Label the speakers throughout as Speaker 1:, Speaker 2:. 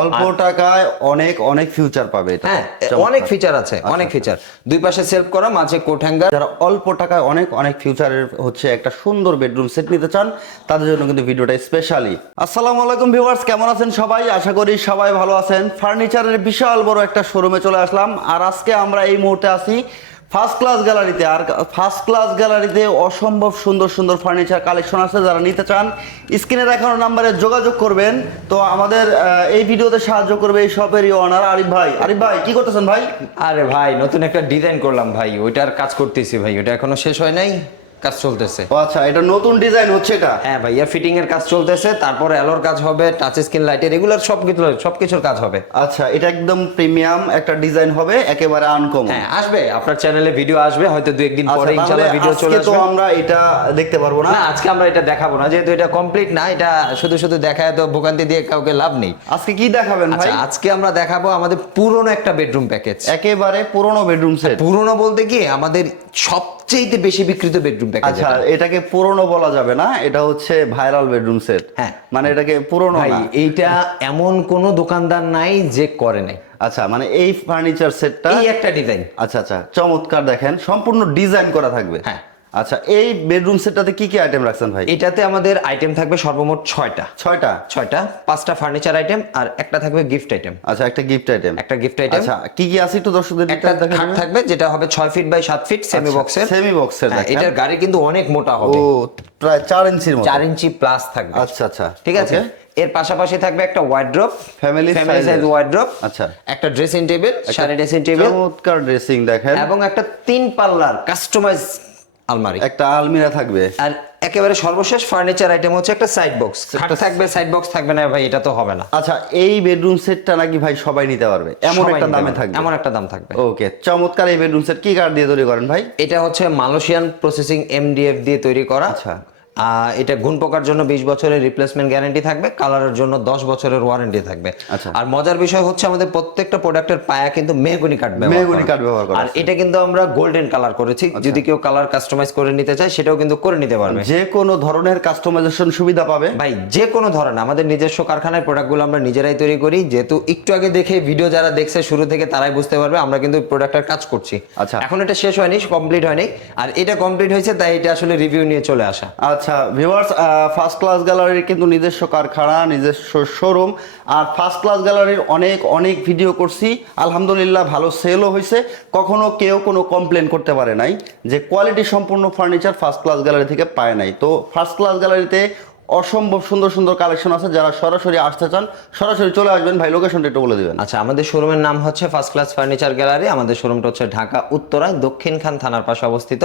Speaker 1: অল্প টাকায় অনেক অনেক ফিউচার পাবে এটা।
Speaker 2: হ্যাঁ অনেক ফিচার আছে অনেক ফিচার দুই পাশে সেলফ করা মাঝে কোট হ্যাঙ্গার
Speaker 1: যারা অল্প টাকায় অনেক অনেক ফিউচারের হচ্ছে একটা সুন্দর বেডরুম সেট নিতে চান তাদের জন্য কিন্তু ভিডিওটা স্পেশালি আসসালামু আলাইকুম ভিউয়ার্স কেমন আছেন সবাই? আশা করি সবাই ভালো আছেন। ফার্নিচারের বিশাল বড় একটা শোরুমে চলে আসলাম। আর আজকে আমরা এই মুহূর্তে আছি ফার্স্ট ক্লাস গ্যালারিতে আর ফার্স্ট ক্লাস গ্যালারিতে অসম্ভব সুন্দর সুন্দর ফার্নিচার কালেকশন আছে, যারা নিতে চান স্ক্রিনে দেখানো নাম্বারে যোগাযোগ করবেন। তো আমাদের এই ভিডিওতে সাহায্য করবে এই শপেরই অনার আরিফ ভাই। আরিফ ভাই, কি করতেছেন ভাই?
Speaker 2: আরে ভাই, নতুন একটা ডিজাইন করলাম ভাই, ওইটার কাজ করতেছি ভাই ওটা এখনও শেষ হয় নাই। কাজ চলতেছে।
Speaker 1: ও আচ্ছা এটা নতুন ডিজাইন হচ্ছে এটা?
Speaker 2: হ্যাঁ ভাইয়া ফিটিং এর কাজ চলতেছে তারপর অ্যালোর কাজ হবে টাচ স্ক্রিন লাইটের রেগুলার সব কিছু সব কিছুর কাজ হবে।
Speaker 1: আচ্ছা এটা একদম প্রিমিয়াম একটা ডিজাইন হবে একেবারে আনকমন
Speaker 2: হ্যাঁ আসবে আপনার চ্যানেলে ভিডিও আসবে হয়তো দু একদিন পরে
Speaker 1: আচ্ছা
Speaker 2: ইনশাআল্লাহ ভিডিও চলে
Speaker 1: আজকে তো আমরা এটা দেখতে পারব না।
Speaker 2: না আজকে আমরা এটা দেখাবো না যেহেতু এটা কমপ্লিট না এটা শুধু শুধু দেখায় তো ভোগান্তি দিয়ে কাউকে লাভ নেই।
Speaker 1: আজকে কি দেখাবেন ভাই?
Speaker 2: আচ্ছা আজকে আমরা দেখাবো আমাদের পুরনো একটা বেডরুম প্যাকেজ
Speaker 1: একেবারে পুরনো বেডরুম সেট
Speaker 2: পুরনো বলতে কি আমাদের সবচেয়ে বেশি বিক্রিত বেডরুম প্যাকেজ
Speaker 1: আচ্ছা এটাকে পুরনো বলা যাবে না এটা হচ্ছে ভাইরাল বেডরুম সেট
Speaker 2: হ্যাঁ।
Speaker 1: মানে এটাকে পুরনো
Speaker 2: ভাই
Speaker 1: না।
Speaker 2: এইটা এমন কোনো দোকানদার নাই যে করে নাই।
Speaker 1: আচ্ছা মানে এই ফার্নিচার সেটটা
Speaker 2: এই একটা ডিজাইন
Speaker 1: আচ্ছা আচ্ছা চমৎকার দেখেন সম্পূর্ণ ডিজাইন করা থাকবে।
Speaker 2: হ্যাঁ।
Speaker 1: আচ্ছা এই বেডরুম সেটটাতে কি কি আইটেম রাখছেন ভাই?
Speaker 2: এটাতে আমাদের আইটেম থাকবে সর্বমোট ছয়টা।
Speaker 1: ছয়টা?
Speaker 2: ছয়টা পাঁচটা ফার্নিচার আইটেম আর একটা থাকবে গিফট আইটেম
Speaker 1: আচ্ছা একটা গিফট আইটেম
Speaker 2: একটা gift item।
Speaker 1: আচ্ছা কি কি আছে একটু দর্শকদের
Speaker 2: একটা খাট থাকবে যেটা হবে ছয় ফিট বাই সাত ফিট সেমি বক্সের
Speaker 1: এর দেখেন।
Speaker 2: এটার গাড়ি কিন্তু অনেক মোটা
Speaker 1: ও প্রায় চার ইঞ্চির মতো।
Speaker 2: চার ইঞ্চি প্লাস থাকবে।
Speaker 1: আচ্ছা আচ্ছা
Speaker 2: ঠিক আছে? এর পাশাপাশি থাকবে একটা wardrobe family
Speaker 1: size
Speaker 2: size wardrobe
Speaker 1: আচ্ছা।
Speaker 2: একটা dressing table sari dressing table
Speaker 1: চমৎকার ড্রেসিং দেখেন।
Speaker 2: এবং একটা তিন পাল্লার কাস্টমাইজ আলমারি।
Speaker 1: একটা আলমিরা থাকবে।
Speaker 2: আর একেবারে সর্বশেষ ফার্নিচার আইটেম হচ্ছে একটা সাইড বক্স একটা থাকবে সাইড বক্স থাকবে না ভাই এটা তো হবে না।
Speaker 1: আচ্ছা এই বেডরুম সেটটা নাকি ভাই সবাই নিতে পারবে? এমন একটা দামে থাকবে।
Speaker 2: এমন একটা দাম থাকবে।
Speaker 1: ওকে চমৎকার এই বেডরুম সেট কি কাঠ দিয়ে তৈরি করেন ভাই?
Speaker 2: এটা হচ্ছে মালয়েশিয়ান প্রসেসিং এমডিএফ দিয়ে তৈরি করা।
Speaker 1: আচ্ছা।
Speaker 2: এটা গুণ পোকার জন্য বিশ বছরের রিপ্লেসমেন্ট গ্যারান্টি থাকবে কালারের জন্য দশ বছরের ওয়ারেন্টি থাকবে।
Speaker 1: আচ্ছা।
Speaker 2: আর মজার বিষয় হচ্ছে আমাদের প্রত্যেকটা প্রোডাক্টের পায়া কিন্তু মেহগনি কাঠ
Speaker 1: মেহগনি। কাঠ ব্যবহার করা।
Speaker 2: আর এটা কিন্তু আমরা গোল্ডেন কালার করেছি।
Speaker 1: আচ্ছা।
Speaker 2: যদি কেউ কালার কাস্টমাইজ করে নিতে চায় সেটাও কিন্তু করে নিতে পারবে।
Speaker 1: যে কোনো ধরনের কাস্টমাইজেশন সুবিধা পাবে।
Speaker 2: ভাই যে কোনো ধরনের আমাদের নিজস্ব কারখানায় প্রোডাক্টগুলো আমরা নিজেরাই তৈরি করি। যেহেতু একটু আগে দেখে ভিডিও যারা দেখছে শুরু থেকে তারাই বুঝতে পারবে আমরা কিন্তু প্রোডাক্টের কাজ করছি।
Speaker 1: আচ্ছা।
Speaker 2: এখন এটা শেষ হয়নি কমপ্লিট হয়নি। আর এটা কমপ্লিট হয়েছে তাই এটা আসলে রিভিউ নিয়ে চলে আসা।
Speaker 1: আচ্ছা। ভিউয়ার্স ফার্স্ট ক্লাস গ্যালারির কিন্তু নিজস্ব কারখানা, নিজস্ব শোরুম আর ফার্স্ট ক্লাস গ্যালারির অনেক অনেক ভিডিও করছি। আলহামদুলিল্লাহ ভালো সেলও হয়েছে। কখনো কেউ কোনো কমপ্লেন করতে পারে নাই যে কোয়ালিটি সম্পূর্ণ ফার্নিচার ফার্স্ট ক্লাস গ্যালারি থেকে পায় নাই। তো ফার্স্ট ক্লাস গ্যালারিতে অসম্ভব সুন্দর সুন্দর কালেকশন আছে যারা সরাসরি আসতে চান সরাসরি চলে আসবেন। ভাই লোকেশনটা একটু বলে দিবেন।
Speaker 2: আচ্ছা আমাদের শোরুমের নাম হচ্ছে ফার্স্ট ক্লাস ফার্নিচার গ্যালারি আমাদের শোরুমটা হচ্ছে ঢাকা উত্তরায় দক্ষিণ খান থানার পাশে অবস্থিত।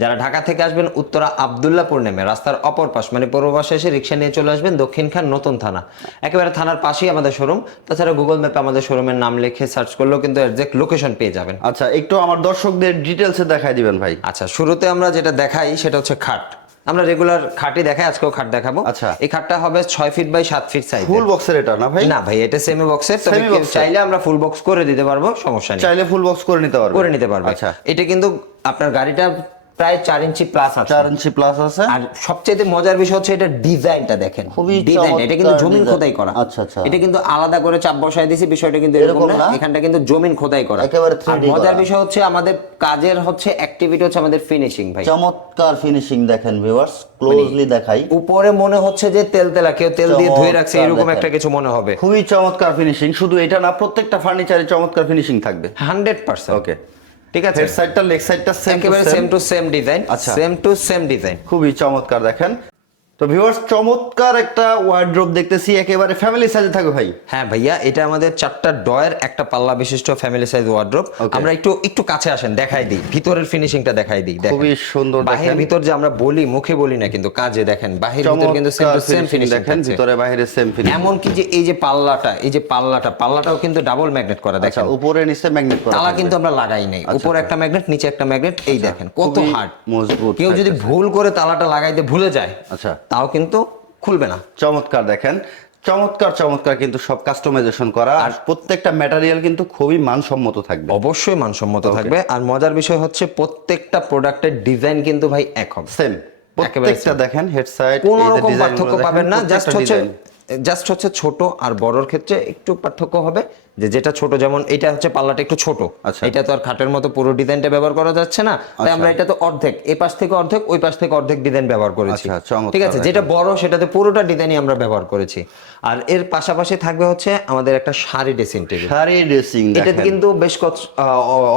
Speaker 2: যারা ঢাকা থেকে আসবেন উত্তরা আবদুল্লাপুর নেমে রাস্তার অপর পাশ মানে পূর্ব পাশে এসে রিক্সা নিয়ে চলে আসবেন দক্ষিণ খান নতুন থানা। একেবারে থানার পাশেই আমাদের শোরুম তাছাড়া গুগল ম্যাপে আমাদের শোরুমের নাম লিখে সার্চ করলেও কিন্তু একজ্যাক্ট লোকেশন পেয়ে যাবেন।
Speaker 1: আচ্ছা একটু আমার দর্শকদের ডিটেলসে দেখাই দিবেন ভাই।
Speaker 2: আচ্ছা শুরুতে আমরা যেটা দেখাই সেটা হচ্ছে খাট। আমরা রেগুলার খাটই দেখাই আজকেও খাট দেখাবো।
Speaker 1: আচ্ছা।
Speaker 2: এই খাটটা হবে ছয় ফিট বাই সাত ফিট সাইজ
Speaker 1: ফুল বক্সের এটা না ভাই?
Speaker 2: না ভাই এটা সেমি বক্সের তবে। চাইলে আমরা ফুল বক্স করে দিতে পারব সমস্যা নেই।
Speaker 1: চাইলে ফুল বক্স করে নিতে পারব।
Speaker 2: করে নিতে পারব।
Speaker 1: আচ্ছা।
Speaker 2: এটা কিন্তু আপনার গাড়িটা প্রায় চার ইঞ্চি প্লাস আছে।
Speaker 1: চার ইঞ্চি প্লাস আছে।
Speaker 2: আর সবচেয়ে মজার বিষয় হচ্ছে এটা ডিজাইনটা দেখেন।
Speaker 1: খুবই
Speaker 2: ডিজাইন এটা কিন্তু জমিন খোদাই করা।
Speaker 1: আচ্ছা, আচ্ছা।
Speaker 2: এটা কিন্তু আলাদা করে চাপ বসায় দিয়েছি বিষয়টা কিন্তু এরকম না? এখানটা কিন্তু জমিন খোদাই করা।
Speaker 1: একেবারে
Speaker 2: আর
Speaker 1: 3D
Speaker 2: মজার বিষয় হচ্ছে আমাদের কাজের হচ্ছে অ্যাক্টিভিটি হচ্ছে আমাদের ফিনিশিং ভাই।
Speaker 1: চমৎকার ফিনিশিং দেখেন ভিউয়ার্স ক্লোজলি দেখাই।
Speaker 2: উপরে মনে হচ্ছে যে তেল তেলা কেউ তেল দিয়ে ধুয়ে রাখছে এরকম একটা কিছু মনে হবে।
Speaker 1: খুবই চমৎকার ফিনিশিং শুধু এটা না প্রত্যেকটা ফার্নিচারে চমৎকার ফিনিশিং থাকবে।
Speaker 2: Hundred percent.
Speaker 1: ওকে
Speaker 2: ঠিক আছে?
Speaker 1: হেড সাইডটা লেগ সাইডটা সেম
Speaker 2: একেবারে সেম টু সেম ডিজাইন
Speaker 1: আচ্ছা।
Speaker 2: সেম টু সেম ডিজাইন
Speaker 1: খুবই চমৎকার দেখেন। তো ভিউয়ার্স চমৎকার একটা ওয়ার্ড্রোব দেখতেছি একেবারে ফ্যামিলি সাইজে থাকবে ভাই।
Speaker 2: হ্যাঁ ভাইয়া এটা আমাদের চারটা ডয়ের একটা পাল্লা বিশিষ্ট ফ্যামিলি সাইজ ওয়ার্ড্রোপ আমরা একটু একটু কাছে আসেন দেখাই দিই। ভিতরের ফিনিশিংটা দেখাই দিই
Speaker 1: খুবই সুন্দর
Speaker 2: বাহির ভিতর যে আমরা বলি মুখে বলি না কিন্তু কাজে দেখেন। বাহির ভিতর কিন্তু সেম টু সেম
Speaker 1: ফিনিশিং দেখেন ভিতরে বাইরে সেম ফিনিশিং
Speaker 2: এমন কি যে এই যে পাল্লাটা এই যে পাল্লাটা পাল্লাটাও কিন্তু ডাবল ম্যাগনেট করা
Speaker 1: আচ্ছা
Speaker 2: দেখেন।
Speaker 1: উপরে নিচে ম্যাগনেট করা
Speaker 2: তালা কিন্তু আমরা লাগাই নাই। উপরে একটা ম্যাগনেট নিচে একটা ম্যাগনেট এই দেখেন কত হার্ড
Speaker 1: মজবুত
Speaker 2: কেউ যদি ভুল করে তালাটা লাগাইতে ভুলে যায়।
Speaker 1: আচ্ছা।
Speaker 2: তাও কিন্তু খুলবে না।
Speaker 1: চমৎকার দেখেন। চমৎকার চমৎকার কিন্তু সব কাস্টমাইজেশন করা। আর প্রত্যেকটা ম্যাটেরিয়াল কিন্তু খুবই মানসম্মত থাকবে।
Speaker 2: অবশ্যই মানসম্মত থাকবে। আর মজার বিষয় হচ্ছে প্রত্যেকটা প্রোডাক্টের ডিজাইন কিন্তু ভাই এক হবে।
Speaker 1: সেম প্রত্যেকটা দেখেন হেড সাইড
Speaker 2: কোন রকম পার্থক্য পাবেন না। জাস্ট হচ্ছে জাস্ট হচ্ছে ছোট আর বড়র ক্ষেত্রে একটু পার্থক্য হবে। যে যেটা ছোট যেমন এটা হচ্ছে পাল্লাটা একটু ছোট।
Speaker 1: আচ্ছা।
Speaker 2: এটা তো আর খাটের মতো পুরো ডিজাইনটা ব্যবহার করা যাচ্ছে না। তাই আমরা এটা তো অর্ধেক এই পাশ থেকে অর্ধেক ওই পাশ থেকে অর্ধেক ডিজাইন ব্যবহার করেছি।
Speaker 1: আচ্ছা,
Speaker 2: ঠিক আছে? যেটা বড় সেটাতে পুরোটা ডিজাইনই আমরা ব্যবহার করেছি। আর এর পাশাপাশি থাকবে হচ্ছে আমাদের একটা sari dressing table.
Speaker 1: Sari dressing
Speaker 2: এটাতে কিন্তু বেশ কত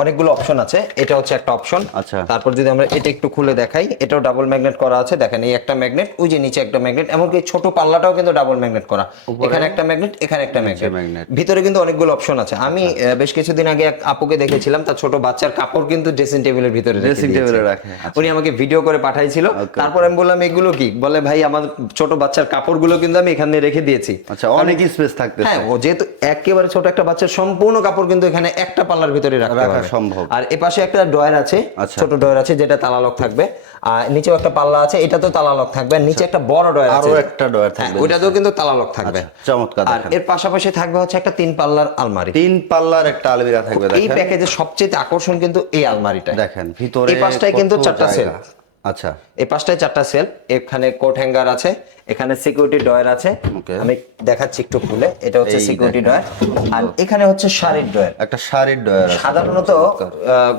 Speaker 2: অনেকগুলো অপশন আছে। এটা হচ্ছে একটা অপশন।
Speaker 1: আচ্ছা।
Speaker 2: তারপর যদি আমরা এটা একটু খুলে দেখাই এটাও ডাবল ম্যাগনেট করা আছে। দেখেন এই একটা ম্যাগনেট ওই যে নিচে একটা ম্যাগনেট এমনকি ছোট পাল্লাটাও কিন্তু ডাবল ম্যাগনেট করা। এখানে একটা ম্যাগনেট এখানে একটা ম্যাগনেট। ভিতরে কিন্তু অনেকগুলো অপশন আছে। আমি বেশ কিছুদিন আগে এক আপুকে দেখেছিলাম তার ছোট বাচ্চার কাপড় কিন্তু ড্রেসিং টেবিলের ভিতরে
Speaker 1: ড্রেসিং টেবিলে রাখে আচ্ছা।
Speaker 2: উনি আমাকে ভিডিও করে পাঠাইছিল। তারপর আমি বললাম এগুলো কি? বলে ভাই আমার ছোট বাচ্চার কাপড়গুলো কিন্তু আমি এখানে রেখে দিয়েছি।
Speaker 1: আচ্ছা অনেক স্পেস থাকতেছে।
Speaker 2: হ্যাঁ ও যেহেতু একেবারে ছোট একটা বাচ্চার সম্পূর্ণ কাপড় কিন্তু এখানে একটা পাল্লার ভিতরে
Speaker 1: রাখা সম্ভব।
Speaker 2: আর এ পাশে একটা ডয়ার আছে
Speaker 1: আচ্ছা।
Speaker 2: ছোট ডয়ার আছে যেটা তালা লক থাকবে। আর নিচেও একটা পাল্লা আছে এটা তো তালা লক থাকবে। আর নিচে একটা বড় ডয়ার আছে।
Speaker 1: আরও একটা ডয়ার
Speaker 2: হ্যাঁ
Speaker 1: থাকবে
Speaker 2: ওইটাতেও কিন্তু তালা লক থাকবে।
Speaker 1: আচ্ছা, চমৎকার
Speaker 2: আর এর পাশাপাশি থাকবে হচ্ছে একটা তিন পাল্লার আলমারি।
Speaker 1: তিন পাল্লার একটা আলমিরা থাকবে
Speaker 2: এই
Speaker 1: দেখেন।
Speaker 2: প্যাকেজের সবচেয়ে আকর্ষণ কিন্তু এই আলমারিটা
Speaker 1: দেখেন ভিতরে
Speaker 2: এই পাশটায় কিন্তু চারটা সেল।
Speaker 1: আচ্ছা।
Speaker 2: এই পাশটায় চারটা সেল এখানে কোট হ্যাঙ্গার আছে এখানে সিকিউরিটি ডয়ার আছে। আমি দেখাচ্ছি একটু খুলে এটা হচ্ছে সিকিউরিটি ডয়ার আর এখানে হচ্ছে শাড়ির ডয়ার
Speaker 1: একটা শাড়ির ডয়ার
Speaker 2: সাধারণত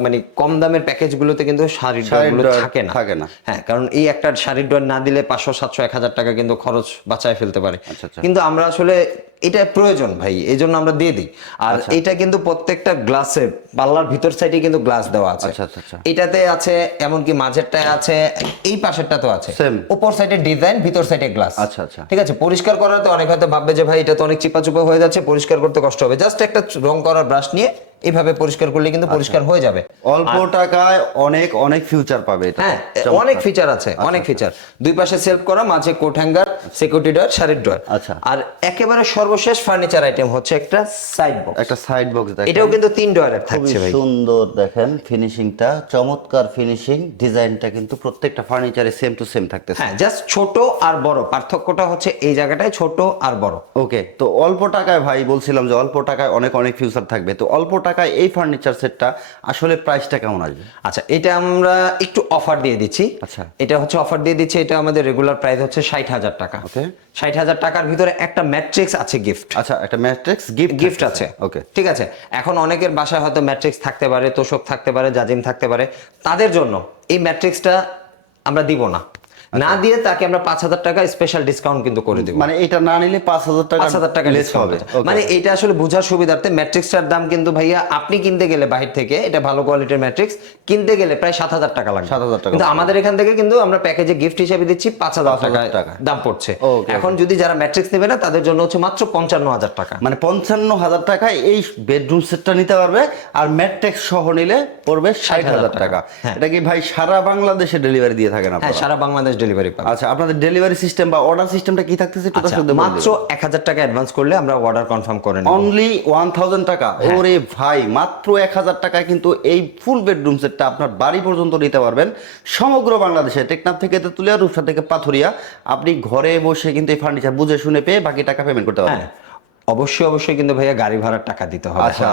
Speaker 2: মানে কম দামের প্যাকেজ গুলোতে কিন্তু শাড়ির
Speaker 1: শাড়ির
Speaker 2: ডয়ারগুলো থাকে না।
Speaker 1: থাকে না।
Speaker 2: হ্যাঁ কারণ এই একটা শাড়ির ডয়ার না দিলে পাঁচশো সাতশো এক হাজার টাকা কিন্তু খরচ বাঁচায় ফেলতে পারে।
Speaker 1: আচ্ছা, আচ্ছা।
Speaker 2: কিন্তু আমরা আসলে এটা প্রয়োজন ভাই এই জন্য আমরা দিয়ে দিই আর
Speaker 1: আচ্ছা।
Speaker 2: এটা কিন্তু প্রত্যেকটা গ্লাসে পাল্লার ভিতর সাইডে কিন্তু গ্লাস দেওয়া আছে
Speaker 1: আচ্ছা, আচ্ছা।
Speaker 2: এটাতে আছে এমনকি মাঝেরটায় আছে এই পাশেরটা তো আছে। উপর সাইডে ডিজাইন ভিতর সাইডে গ্লাস
Speaker 1: আচ্ছা, আচ্ছা।
Speaker 2: ঠিক আছে পরিষ্কার করাতে অনেক হয়তো ভাববে যে ভাই এটা তো অনেক চিপা চুপা হয়ে যাচ্ছে পরিষ্কার করতে কষ্ট হবে জাস্ট একটা রং করার ব্রাশ নিয়ে এইভাবে পরিষ্কার করলে কিন্তু পরিষ্কার হয়ে যাবে।
Speaker 1: অল্প টাকায় অনেক অনেক ফিউচার পাবে এটা।
Speaker 2: হ্যাঁ অনেক ফিচার আছে অনেক ফিচার দুই পাশে সেলফ করা মাঝে কোট হ্যাঙ্গার সিকিউরিটি ডয়ার শাড়ির ডয়ার
Speaker 1: আচ্ছা।
Speaker 2: আর একেবারে সর্বশেষ ফার্নিচার আইটেম হচ্ছে একটা সাইড বক্স
Speaker 1: একটা সাইড বক্স দেখেন।
Speaker 2: এটাও কিন্তু তিন
Speaker 1: খুবই
Speaker 2: থাকছে ভাই।
Speaker 1: সুন্দর দেখেন ফিনিশিংটা চমৎকার ফিনিশিং ডিজাইনটা কিন্তু প্রত্যেকটা ফার্নিচারে সেম টু সেম থাকতেছে।
Speaker 2: হ্যাঁ জাস্ট ছোট আর বড় পার্থক্যটা হচ্ছে এই জায়গাটায় ছোট আর বড়।
Speaker 1: ওকে তো অল্প টাকায় ভাই বলছিলাম যে অল্প টাকায় অনেক অনেক ফিউচার থাকবে। তো অল্প টাকায় এই ফার্নিচার সেটটা আসলে প্রাইসটা কেমন আসবে?
Speaker 2: আচ্ছা এটা আমরা একটু অফার দিয়ে দিচ্ছি।
Speaker 1: আচ্ছা।
Speaker 2: এটা হচ্ছে অফার দিয়ে দিচ্ছি এটা আমাদের রেগুলার প্রাইস হচ্ছে ষাট হাজার টাকা।
Speaker 1: ওকে।
Speaker 2: ষাট হাজার টাকার ভিতরে একটা ম্যাট্রিক্স আছে গিফট
Speaker 1: আচ্ছা একটা ম্যাট্রিক্স গিফট
Speaker 2: গিফট আছে।
Speaker 1: ওকে।
Speaker 2: ঠিক আছে এখন অনেকের বাসায় হয়তো ম্যাট্রিক্স থাকতে পারে তোষক থাকতে পারে জাজিম থাকতে পারে। তাদের জন্য এই ম্যাট্রিক্সটা আমরা দিব না। না দিয়ে তাকে আমরা পাঁচ হাজার টাকা স্পেশাল ডিসকাউন্ট কিন্তু করে দিব।
Speaker 1: মানে এটা না নিলে পাঁচ হাজার টাকা
Speaker 2: পাঁচ হাজার টাকা
Speaker 1: less
Speaker 2: হবে। মানে এটা আসলে বোঝার সুবিধার্থে ম্যাট্রিক্সটার দাম কিন্তু ভাইয়া আপনি কিনতে গেলে বাহির থেকে এটা ভালো কোয়ালিটির ম্যাট্রিক্স কিনতে গেলে প্রায় সাত হাজার টাকা লাগবে।
Speaker 1: 7,000 টাকা
Speaker 2: কিন্তু আমাদের এখান থেকে কিন্তু আমরা প্যাকেজে গিফট হিসেবে দিচ্ছি পাঁচ হাজার টাকা
Speaker 1: টাকা।
Speaker 2: দাম পড়ছে। এখন যদি যারা ম্যাট্রিক্স নেবে না তাদের জন্য হচ্ছে মাত্র পঞ্চান্ন হাজার টাকা।
Speaker 1: মানে পঞ্চান্ন হাজার টাকায় এই বেডরুম সেটটা নিতে পারবে আর ম্যাট্রিক্স সহ নিলে পড়বে ষাট হাজার টাকা।
Speaker 2: হ্যাঁ।
Speaker 1: এটা কি ভাই সারা বাংলাদেশে ডেলিভারি দিয়ে থাকেন
Speaker 2: হ্যাঁ সারা বাংলাদেশ ডেলিভারি পাবেন
Speaker 1: আচ্ছা আপনাদের ডেলিভারি সিস্টেম বা অর্ডার সিস্টেমটা কি থাকতেছে একটু
Speaker 2: আচ্ছা,
Speaker 1: দর্শকদের
Speaker 2: মাত্র এক হাজার টাকা অ্যাডভান্স করলে আমরা অর্ডার কনফার্ম করে নেব।
Speaker 1: অনলি ওয়ান থাউজেন্ড টাকা।
Speaker 2: হ্যাঁ।
Speaker 1: ওরে ভাই মাত্র এক হাজার টাকায় কিন্তু এই ফুল বেডরুম সেটটা আপনার বাড়ি পর্যন্ত নিতে পারবেন। সমগ্র বাংলাদেশে টেকনাফ থেকে তেতুলিয়া রূপসা থেকে পাথুরিয়া। আপনি ঘরে বসে কিন্তু এই ফার্নিচার বুঝে শুনে পেয়ে বাকি টাকা পেমেন্ট করতে পারবেন।
Speaker 2: হ্যাঁ। অবশ্যই অবশ্যই কিন্তু ভাইয়া গাড়ি ভাড়ার টাকা দিতে হবে
Speaker 1: আচ্ছা,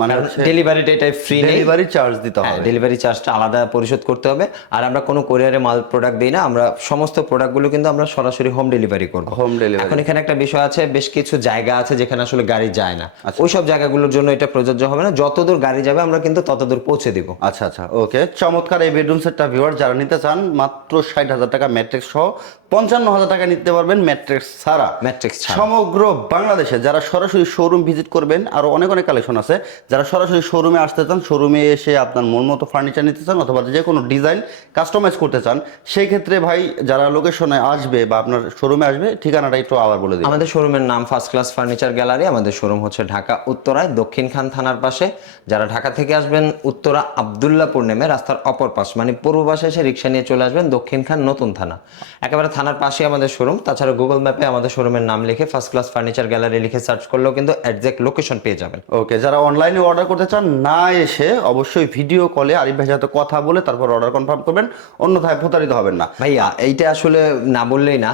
Speaker 1: মানে
Speaker 2: ডেলিভারিটা এটা ফ্রি নেই।
Speaker 1: ডেলিভারি চার্জ দিতে হবে।
Speaker 2: ডেলিভারি চার্জটা আলাদা পরিশোধ করতে হবে। আর আমরা কোনো কোরিয়ারে মাল প্রোডাক্ট দিই না আমরা সমস্ত প্রোডাক্টগুলো কিন্তু আমরা সরাসরি হোম ডেলিভারি করব।
Speaker 1: হোম ডেলিভারি
Speaker 2: এখন এখানে একটা বিষয় আছে বেশ কিছু জায়গা আছে যেখানে আসলে গাড়ি যায় না।
Speaker 1: আচ্ছা।
Speaker 2: ওই সব জায়গাগুলোর জন্য এটা প্রযোজ্য হবে না। যতদূর গাড়ি যাবে আমরা কিন্তু ততদূর পৌঁছে দিব।
Speaker 1: আচ্ছা আচ্ছা ওকে চমৎকার এই বেডরুম সেটটা ভিউয়ার যারা নিতে চান মাত্র ষাট হাজার টাকা ম্যাট্রিক্স সহ পঞ্চান্ন হাজার টাকা নিতে পারবেন ম্যাট্রিক্স ছাড়া।
Speaker 2: ম্যাট্রিক্স
Speaker 1: সমগ্র বাংলাদেশে যারা সরাসরি শোরুম ভিজিট করবেন আরও অনেক অনেক কালেকশন আছে যারা সরাসরি শোরুমে আসতে চান শোরুমে এসে আপনার মন মতো ফার্নিচার নিতে চান অথবা যে কোনো ডিজাইন কাস্টমাইজ করতে চান সেই ক্ষেত্রে ভাই যারা লোকেশনে আসবে বা আপনার শোরুমে আসবে ঠিকানাটা একটু আবার বলে দিন
Speaker 2: আমাদের শোরুমের নাম ফার্স্ট ক্লাস ফার্নিচার গ্যালারি আমাদের শোরুম হচ্ছে ঢাকা উত্তরায় দক্ষিণ খান থানার পাশে। যারা ঢাকা থেকে আসবেন উত্তরা আবদুল্লাপুর নেমে রাস্তার অপর পাশ মানে পূর্ব পাশে এসে রিক্সা নিয়ে চলে আসবেন দক্ষিণ খান নতুন থানা। একেবারে থানার পাশে আমাদের শোরুম তাছাড়া গুগল ম্যাপে আমাদের শোরুমের নাম লিখে ফার্স্ট ক্লাস ফার্নিচার গ্যালারি লিখে সার্চ করলেও কিন্তু একজ্যাক্ট লোকেশন পেয়ে যাবেন।
Speaker 1: ওকে যারা অনলাইনে অর্ডার করতে চান না এসে অবশ্যই ভিডিও কলে আরিফ ভাই সাথে কথা বলে তারপর অর্ডার কনফার্ম করবেন অন্যথায় প্রতারিত হবেন না।
Speaker 2: ভাইয়া এইটা আসলে না বললেই না।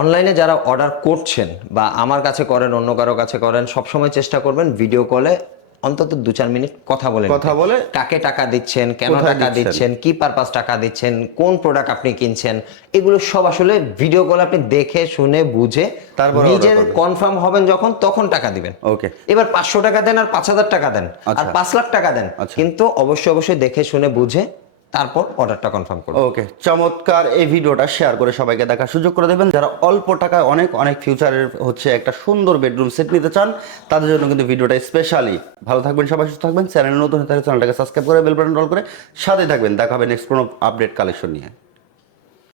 Speaker 2: অনলাইনে যারা অর্ডার করছেন বা আমার কাছে করেন অন্য কারও কাছে করেন সবসময় চেষ্টা করবেন ভিডিও কলে অন্তত দু চার মিনিট কথা বলে
Speaker 1: কথা বলে
Speaker 2: কাকে টাকা দিচ্ছেন কেন টাকা
Speaker 1: দিচ্ছেন?
Speaker 2: কি পারপাস টাকা দিচ্ছেন কোন প্রোডাক্ট আপনি কিনছেন এগুলো সব আসলে ভিডিও কল আপনি দেখে শুনে বুঝে
Speaker 1: তারপর
Speaker 2: নিজের কনফার্ম হবেন যখন তখন টাকা দিবেন
Speaker 1: ওকে
Speaker 2: এবার পাঁচশো টাকা দেন আর পাঁচ হাজার টাকা দেন আর
Speaker 1: আচ্ছা।
Speaker 2: পাঁচ লাখ টাকা দেন
Speaker 1: আচ্ছা।
Speaker 2: কিন্তু অবশ্যই অবশ্যই দেখে শুনে বুঝে তারপর অর্ডারটা কনফার্ম করুন
Speaker 1: ওকে, চমৎকার এই ভিডিওটা শেয়ার করে সবাইকে দেখার সুযোগ করে দেবেন। যারা অল্প টাকায় অনেক অনেক ফিউচারের হচ্ছে একটা সুন্দর বেডরুম সেট নিতে চান, তাদের জন্য কিন্তু ভিডিওটা স্পেশালি ভালো থাকবেন সবাই, সুস্থ থাকবেন। চ্যানেল নতুন হয়ে থাকে চ্যানেলটাকে সাবস্ক্রাইব করে বেল বাটন অল করে সাথে থাকবেন। দেখাবেন নেক্সট কোনো আপডেট কালেকশন নিয়ে।